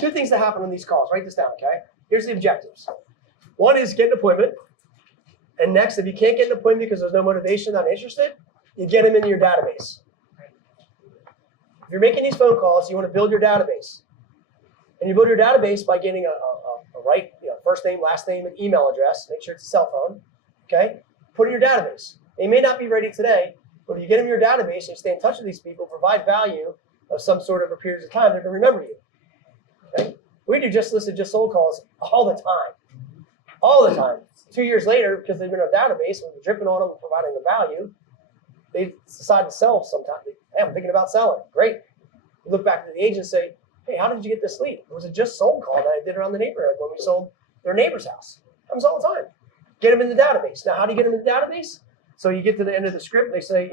two things that happen on these calls. Write this down, okay? Here's the objectives. One is get an appointment. And next, if you can't get an appointment because there's no motivation, not interested, you get them into your database. If you're making these phone calls, you want to build your database. And you build your database by getting a right, first name, last name, and email address. Make sure it's a cell phone. Okay? Put it in your database. They may not be ready today, but if you get them in your database and you stay in touch with these people, provide value of some sort over periods of time, they're going to remember you. Okay? We do just sold calls all the time. All the time. 2 years later, because they've been in our database and we're dripping on them and providing the value, they decide to sell sometime. Hey, I'm thinking about selling. Great. You look back to the agent and say, hey, how did you get this lead? It was a just sold call that I did around the neighborhood when we sold their neighbor's house. Happens all the time. Get them in the database. Now, how do you get them in the database? So you get to the end of the script, they say,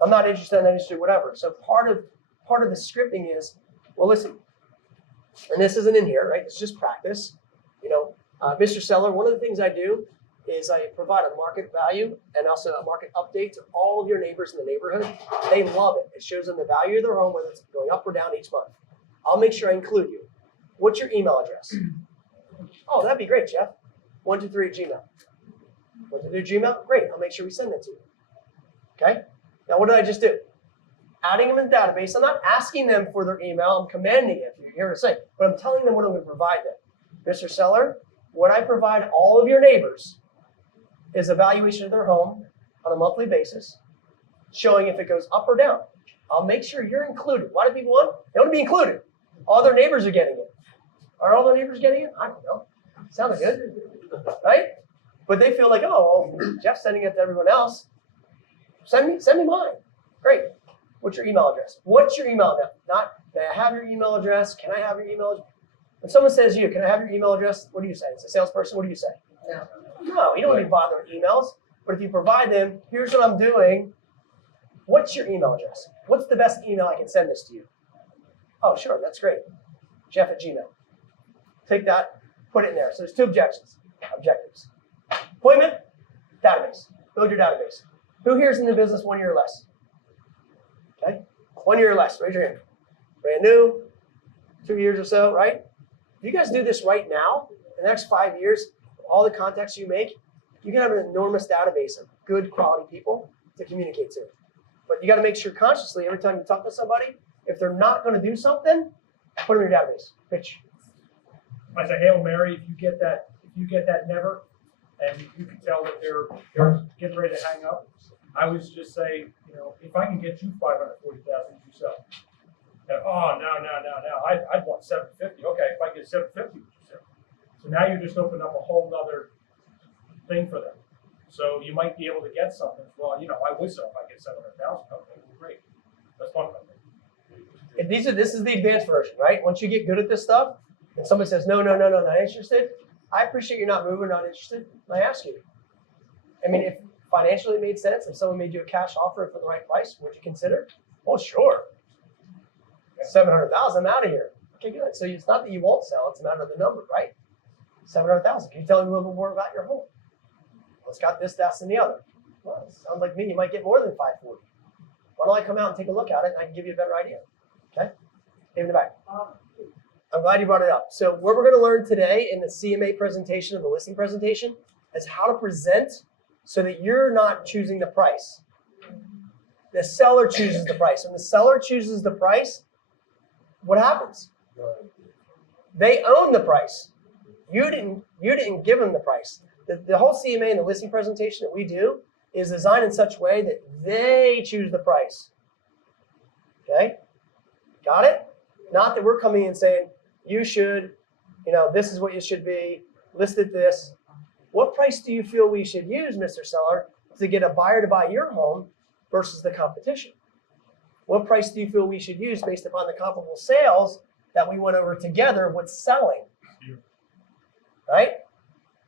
I'm not interested, I'm not interested, whatever. So part of the scripting is, well, listen, and this isn't in here, right? It's just practice. Mr. Seller, one of the things I do is I provide a market value and also a market update to all of your neighbors in the neighborhood. They love it. It shows them the value of their home, whether it's going up or down each month. I'll make sure I include you. What's your email address? Oh, that'd be great, Jeff. 123 at Gmail. 123 Gmail? Great. I'll make sure we send that to you. Okay? Now, what did I just do? Adding them in the database. I'm not asking them for their email. I'm commanding it, if you're here to say, but I'm telling them what I'm going to provide them. Mr. Seller, what I provide all of your neighbors is a valuation of their home on a monthly basis, showing if it goes up or down. I'll make sure you're included. Why do people want? They want to be included. All their neighbors are getting it. Are all their neighbors getting it? I don't know. Sounds good, right? But they feel like, oh, well, Jeff's sending it to everyone else. Send me mine. Great. What's your email address? What's your email address? Not, may I have your email address? Can I have your email address? When someone says you, can I have your email address? What do you say? It's a salesperson. What do you say? No, you don't need to bother with emails. But if you provide them, here's what I'm doing. What's your email address? What's the best email I can send this to you? Oh, sure, that's great. Jeff at Gmail. Take that, put it in there. So there's two objectives. Appointment, database. Build your database. Who here is in the business 1 year or less? Okay, 1 year or less. Raise your hand. Brand new, 2 years or so, right? If you guys do this right now, in the next 5 years, all the contacts you make, you can have an enormous database of good quality people to communicate to. But you got to make sure consciously every time you talk to somebody, if they're not going to do something, put them in your database. Pitch. As a Hail Mary, if you get that never, and you can tell that they're getting ready to hang up, I would just say, if I can get you 540,000, you sell. And, oh, no. I'd want 750. Okay, if I get 750, would you sell? So now you're just opening up a whole other thing for them. So you might be able to get something. Well, I would sell if I get 700,000. Okay, well, great. Let's talk about that. And this is the advanced version, right? Once you get good at this stuff, and somebody says, no, not interested, I appreciate you're not moving, not interested. I ask you. I mean, if financially it made sense, if someone made you a cash offer for the right price, would you consider? Well, sure. 700,000, I'm out of here. Okay, good. So it's not that you won't sell, it's a matter of the number, right? 700,000. Can you tell me a little bit more about your home? Well, it's got this, that, and the other. Well, it sounds like me, you might get more than 540. Why don't I come out and take a look at it and I can give you a better idea? Okay? Dave in the back. I'm glad you brought it up. So what we're going to learn today in the CMA presentation and the listing presentation is how to present so that you're not choosing the price. The seller chooses the price. When the seller chooses the price, what happens? They own the price. You didn't give them the price. The whole CMA and the listing presentation that we do is designed in such a way that they choose the price. Okay? Got it? Not that we're coming in saying, you should, this is what you should be, listed this. What price do you feel we should use, Mr. Seller, to get a buyer to buy your home versus the competition? What price do you feel we should use based upon the comparable sales that we went over together what's selling? Right?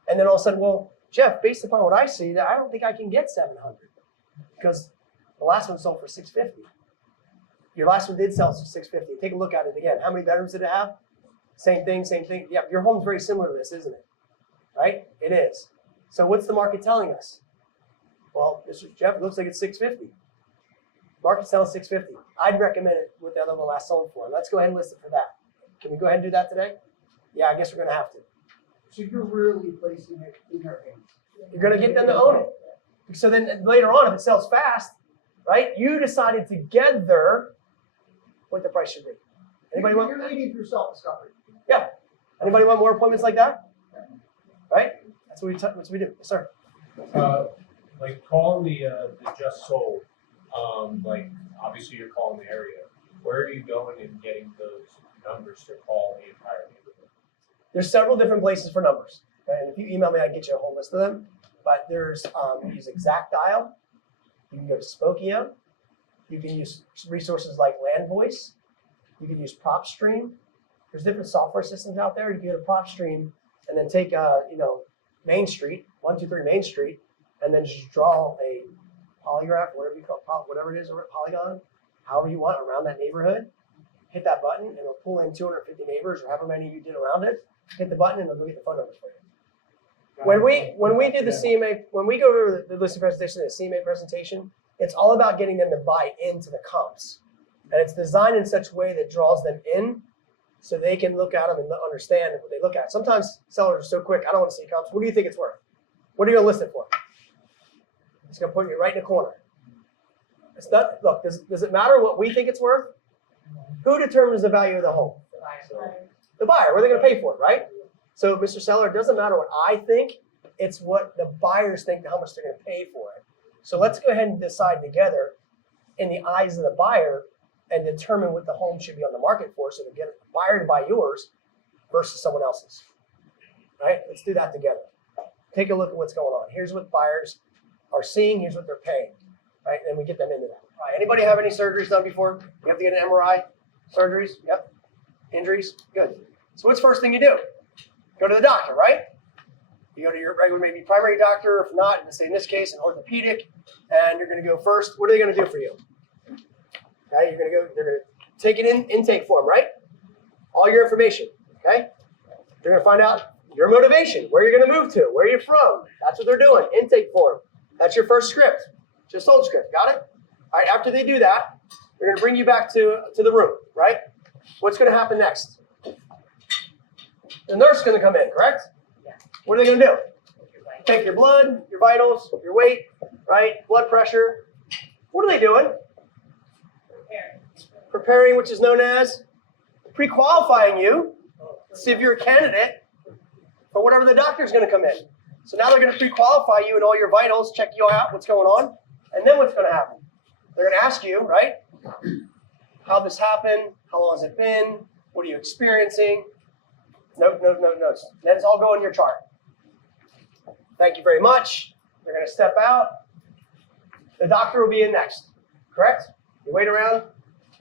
And then all of a sudden, well, Jeff, based upon what I see, I don't think I can get 700 because the last one sold for 650. Your last one did sell for 650. Take a look at it again. How many bedrooms did it have? Same thing. Yeah, your home's very similar to this, isn't it? Right? It is. So what's the market telling us? Well, Mr. Jeff, it looks like it's 650. Market's selling 650. I'd recommend it with the other one last sold for. Let's go ahead and list it for that. Can we go ahead and do that today? Yeah, I guess we're going to have to. So you're really placing it in their hands. You're going to get them to own it. So then later on, if it sells fast, right, you decided together what the price should be. Anybody want? You're leading through self-discovery. Yeah. Anybody want more appointments like that? Right? That's what we do. Yes, sir. Like calling the just sold, like obviously you're calling the area. Where are you going and getting those numbers to call the entire neighborhood? There's several different places for numbers. Okay? And if you email me, I can get you a whole list of them. But there's, you use Exact Dial. You can go to Spokeo. You can use resources like Land Voice. You can use PropStream. There's different software systems out there. You can go to PropStream and then take, Main Street, 123 Main Street, and then just draw a polygraph, whatever you call it, whatever it is, or a polygon, however you want around that neighborhood. Hit that button, and it'll pull in 250 neighbors, or however many you did around it. Hit the button, and it'll go get the phone numbers for you. When we do the CMA, when we go over the listing presentation, the CMA presentation, it's all about getting them to buy into the comps, and it's designed in such a way that draws them in, so they can look at them and understand what they look at. Sometimes sellers are so quick, I don't want to see comps. What do you think it's worth? What are you going to list it for? It's going to put you right in the corner. It's not, look, does it matter what we think it's worth? Who determines the value of the home? The buyer. What are they going to pay for it, right? So, Mr. Seller, it doesn't matter what I think. It's what the buyers think, how much they're going to pay for it. So let's go ahead and decide together in the eyes of the buyer and determine what the home should be on the market for, so to get a buyer to buy yours versus someone else's. Right? Let's do that together. Take a look at what's going on. Here's what buyers are seeing. Here's what they're paying. Right? And we get them into that. All right. Anybody have any surgeries done before? You have to get an MRI? Surgeries? Yep. Injuries? Good. So what's the first thing you do? Go to the doctor, right? You go to your regular, maybe primary doctor. If not, say in this case, an orthopedic, and you're going to go first. What are they going to do for you? Okay, you're going to go. They're going to take it in intake form, right? All your information. Okay. They're going to find out your motivation, where you're going to move to, where you're from. That's what they're doing. Intake form. That's your first script. Just old script. Got it? All right. After they do that, they're going to bring you back to the room, right? What's going to happen next? The nurse is going to come in, correct? Yeah. What are they going to do? Take your blood, your vitals, your weight, right? Blood pressure. What are they doing? Preparing, which is known as pre-qualifying you to see if you're a candidate for whatever the doctor's going to come in. So now they're going to pre-qualify you and all your vitals, check you out, what's going on, and then what's going to happen? They're going to ask you, right? How this happened? How long has it been? What are you experiencing? Notes. Then it's all go in your chart. Thank you very much. They're going to step out. The doctor will be in next, correct? You wait around.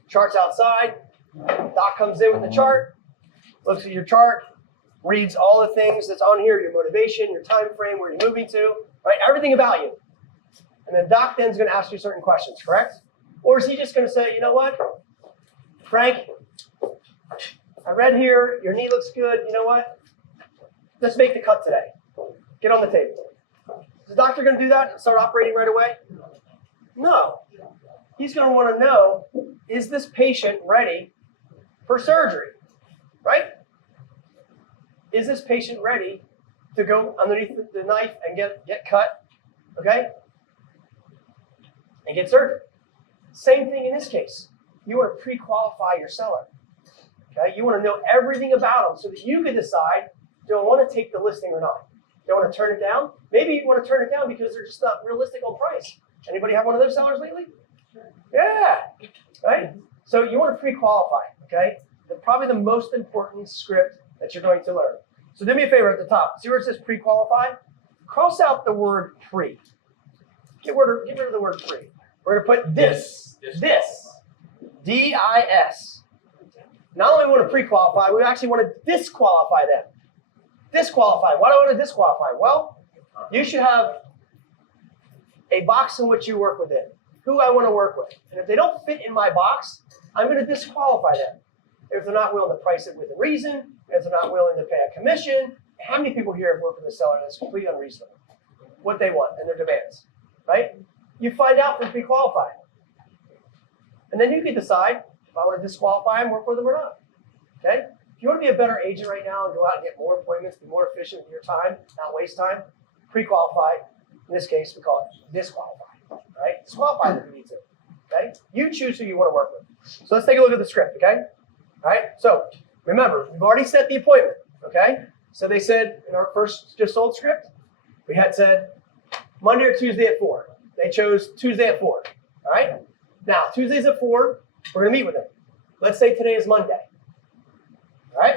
Chart's outside. Doc comes in with the chart, looks at your chart, reads all the things that's on here, your motivation, your time frame, where you're moving to, right? Everything about you. And then Doc then's going to ask you certain questions, correct? Or is he just going to say, you know what, Frank, I read here, your knee looks good. You know what? Let's make the cut today. Get on the table. Is the doctor going to do that and start operating right away? No. He's going to want to know, is this patient ready for surgery? Right? Is this patient ready to go underneath the knife and get cut? Okay? And get surgery. Same thing in this case. You want to pre-qualify your seller. Okay? You want to know everything about them so that you can decide, do I want to take the listing or not? Do I want to turn it down? Maybe you want to turn it down because they're just not realistic on price. Anybody have one of those sellers lately? Yeah, right? So you want to pre-qualify, okay? Probably the most important script that you're going to learn. So do me a favor at the top. See where it says pre-qualify? Cross out the word pre. Get rid of the word pre. We're going to put this, D-I-S. Not only want to pre-qualify, we actually want to disqualify them. Disqualify. Why do I want to disqualify? Well, you should have a box in which you work within. Who I want to work with. And if they don't fit in my box, I'm going to disqualify them. If they're not willing to price it within reason, if they're not willing to pay a commission. How many people here have worked with a seller that's completely unreasonable? What they want and their demands, right? You find out from pre-qualify. And then you can decide if I want to disqualify them, work with them or not. Okay? If you want to be a better agent right now and go out and get more appointments, be more efficient with your time, not waste time, pre-qualify. In this case, we call it disqualify, right? Disqualify if you need to, okay? You choose who you want to work with. So let's take a look at the script, okay? All right, so remember, we've already set the appointment, okay? So they said in our first just sold script, we had said Monday or Tuesday at 4. They chose Tuesday at 4, all right? Now, Tuesdays at 4, we're going to meet with them. Let's say today is Monday, all right?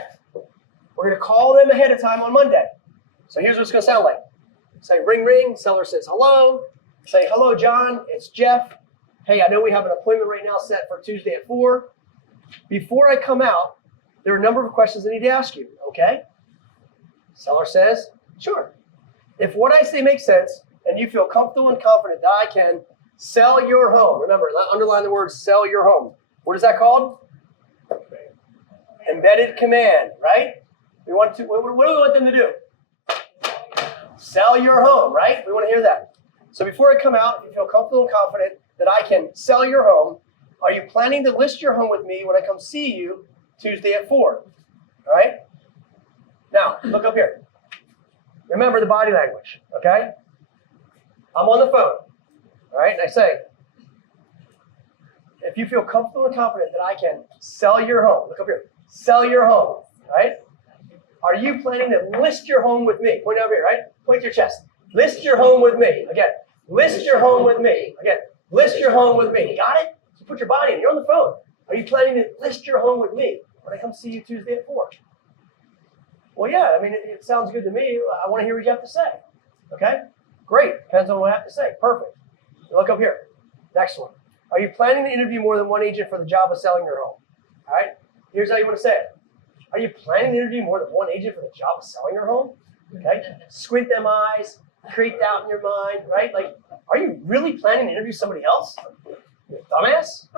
We're going to call them ahead of time on Monday. So here's what it's going to sound like. Say, ring, ring. Seller says, hello. Say, hello, John. It's Jeff. Hey, I know we have an appointment right now set for Tuesday at 4. Before I come out, there are a number of questions I need to ask you, okay? Seller says, sure. If what I say makes sense and you feel comfortable and confident that I can sell your home, remember, underline the word sell your home. What is that called? Embedded command, right? We want to. What do we want them to do? Sell your home, right? We want to hear that. So before I come out, if you feel comfortable and confident that I can sell your home, are you planning to list your home with me when I come see you Tuesday at 4? All right? Now, look up here. Remember the body language, okay? I'm on the phone, all right? And I say, if you feel comfortable and confident that I can sell your home, look up here, sell your home, right? Are you planning to list your home with me? Point over here, right? Point to your chest. List your home with me. Again, list your home with me. Again, list your home with me. You got it? So put your body in. You're on the phone. Are you planning to list your home with me when I come see you Tuesday at 4? Well, yeah, I mean, it sounds good to me. I want to hear what you have to say. Okay? Great. Depends on what I have to say. Perfect. Look up here. Next one. Are you planning to interview more than one agent for the job of selling your home? All right? Here's how you want to say it. Are you planning to interview more than one agent for the job of selling your home? Okay? Squint them eyes, create doubt in your mind, right? Like, are you really planning to interview somebody else? You dumbass?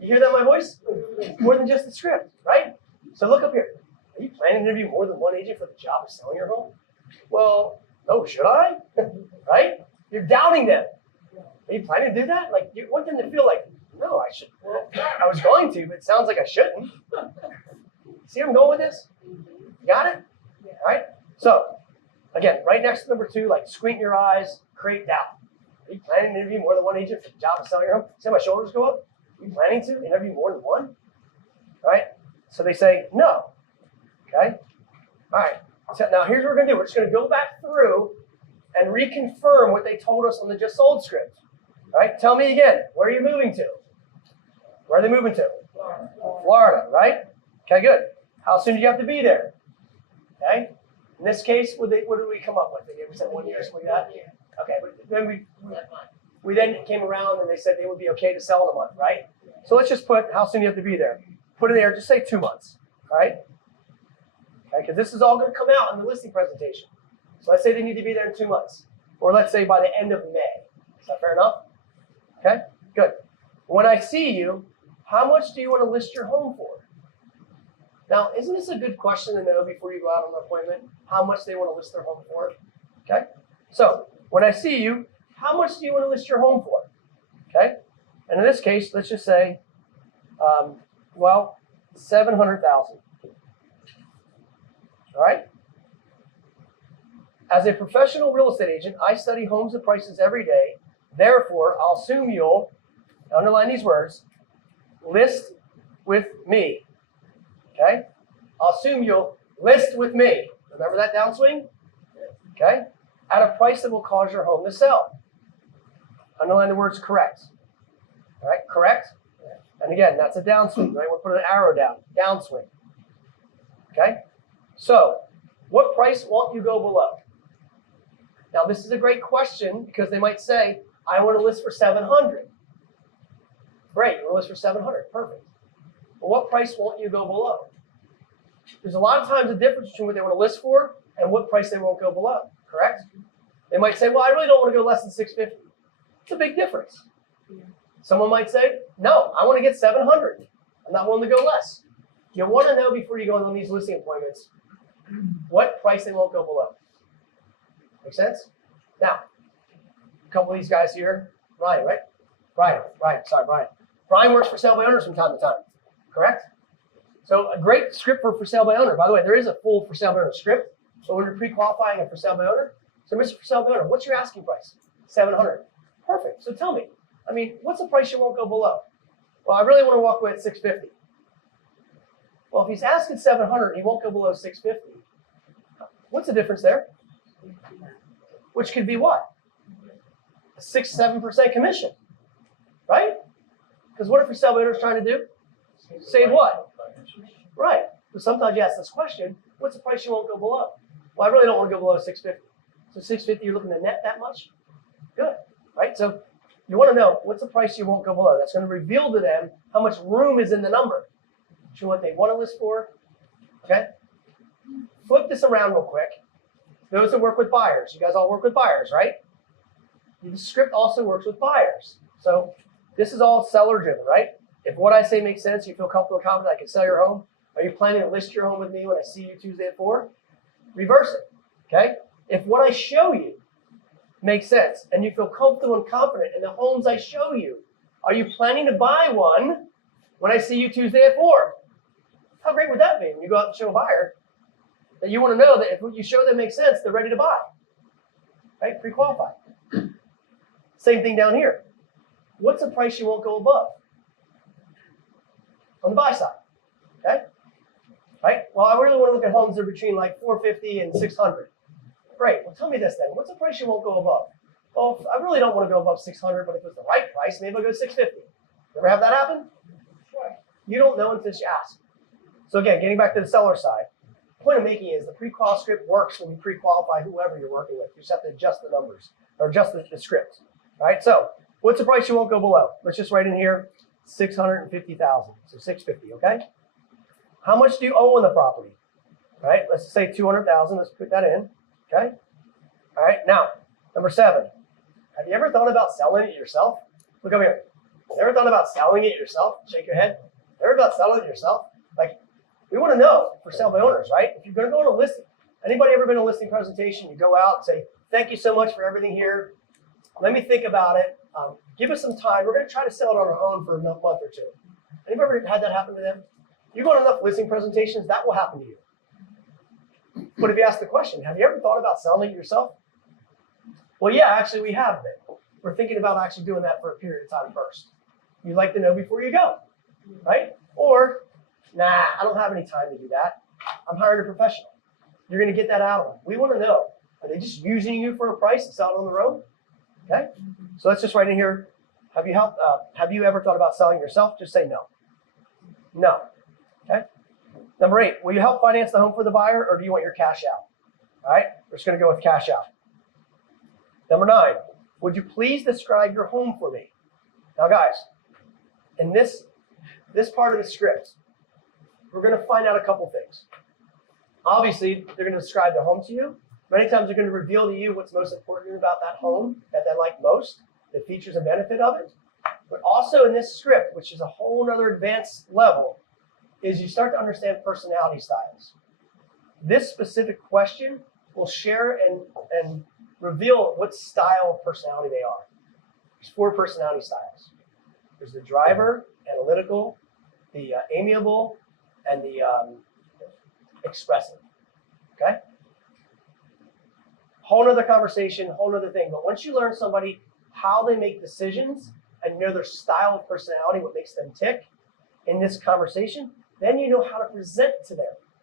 You hear that in my voice? More than just the script, right? So look up here. Are you planning to interview more than one agent for the job of selling your home? Well, no, should I? Right? You're doubting them. Are you planning to do that? Like, you want them to feel like, no, I should. Well, I was going to, but it sounds like I shouldn't. See where I'm going with this? You got it? All right? So, again, right next to number 2, like squint your eyes, create doubt. Are you planning to interview more than one agent for the job of selling your home? See how my shoulders go up? Are you planning to interview more than one? All right? So they say no. Okay? All right. So now here's what we're going to do. We're just going to go back through and reconfirm what they told us on the just sold script. All right? Tell me again. Where are you moving to? Where are they moving to? Florida, right? Okay, good. How soon do you have to be there? Okay? In this case, what did we come up with? They gave us that 1 year, something like that? Okay, but then we then came around and they said they would be okay to sell in a month, right? So let's just put how soon you have to be there. Put in there, just say 2 months, all right? Okay, because this is all going to come out in the listing presentation. So let's say they need to be there in 2 months. Or let's say by the end of May. Is that fair enough? Okay, good. When I see you, how much do you want to list your home for? Now, isn't this a good question to know before you go out on an appointment? How much they want to list their home for? Okay? So, when I see you, how much do you want to list your home for? Okay? And in this case, let's just say, well, $700,000. All right? As a professional real estate agent, I study homes and prices every day. Therefore, I'll assume you'll, underline these words, list with me. Okay? I'll assume you'll list with me. Remember that downswing? Okay? At a price that will cause your home to sell. Underline the words correct. All right? Correct? And again, that's a downswing, right? We'll put an arrow down. Downswing. Okay? So, what price won't you go below? Now, this is a great question because they might say, I want to list for 700. Great, you want to list for 700. Perfect. But what price won't you go below? There's a lot of times a difference between what they want to list for and what price they won't go below, correct? They might say, well, I really don't want to go less than 650. It's a big difference. Someone might say, no, I want to get 700. I'm not willing to go less. You want to know before you go on these listing appointments what price they won't go below. Make sense? Now, a couple of these guys here, Brian, right? Brian. Brian works for sale by owners from time to time, correct? So a great script for sale by owner. By the way, there is a full for sale by owner script. So when you're pre-qualifying a for sale by owner, so Mr. For sale by owner, what's your asking price? 700. Perfect. So tell me, I mean, what's the price you won't go below? Well, I really want to walk away at 650. Well, if he's asking 700, he won't go below 650. What's the difference there? Which could be what? A 6-7% commission, right? Because what if your sale by owner is trying to do? Save what? Right. But sometimes you ask this question, what's the price you won't go below? Well, I really don't want to go below 650. So 650, you're looking to net that much? Good, right? So you want to know what's the price you won't go below. That's going to reveal to them how much room is in the number. Show what they want to list for, okay? Flip this around real quick. Those that work with buyers, you guys all work with buyers, right? The script also works with buyers. So this is all seller driven, right? If what I say makes sense, you feel comfortable and confident I can sell your home, are you planning to list your home with me when I see you Tuesday at 4? Reverse it, okay? If what I show you makes sense and you feel comfortable and confident in the homes I show you, are you planning to buy one when I see you Tuesday at 4? How great would that be when you go out and show a buyer that you want to know that if what you show them makes sense, they're ready to buy, right? Pre-qualify. Same thing down here. What's the price you won't go above? On the buy side, okay? Right? Well, I really want to look at homes that are between like 450 and 600. Great. Well, tell me this then. What's the price you won't go above? Well, I really don't want to go above 600, but if it's the right price, maybe I'll go 650. Ever have that happen? You don't know until you ask. So again, getting back to the seller side, the point I'm making is the pre-qual script works when you pre-qualify whoever you're working with. You just have to adjust the numbers or adjust the script. All right. So what's the price you won't go below? Let's just write in here 650,000. So 650. Okay. How much do you owe on the property? All right. Let's say 200,000. Let's put that in. Okay. All right. Now, number 7. Have you ever thought about selling it yourself? Look over here. Have you ever thought about selling it yourself? Shake your head. Ever about selling it yourself? Like, we want to know for sale by owners, right? If you're going to go on a listing, anybody ever been to a listing presentation? You go out and say, thank you so much for everything here. Let me think about it. Give us some time. We're going to try to sell it on our own for a month or two. Anybody ever had that happen to them? You go on enough listing presentations, that will happen to you. But if you ask the question, have you ever thought about selling it yourself? Well, yeah, actually we have been. We're thinking about actually doing that for a period of time first. You'd like to know before you go, right? Or, nah, I don't have any time to do that. I'm hiring a professional. You're going to get that out of them. We want to know, are they just using you for a price to sell it on their own? Okay? So let's just write in here, have you ever thought about selling yourself? Just say no. No. Okay? Number 8, will you help finance the home for the buyer or do you want your cash out? All right? We're just going to go with cash out. Number 9, would you please describe your home for me? Now, guys, in this part of the script, we're going to find out a couple things. Obviously, they're going to describe the home to you. Many times they're going to reveal to you what's most important about that home that they like most, the features and benefit of it. But also in this script, which is a whole other advanced level, is you start to understand personality styles. This specific question will share and reveal what style of personality they are. There's 4 personality styles. There's the driver, analytical, the amiable, and the expressive. Okay? Whole other conversation, whole other thing. But once you learn somebody, how they make decisions, and you know their style of personality, what makes them tick in this conversation, then you know how to present to them.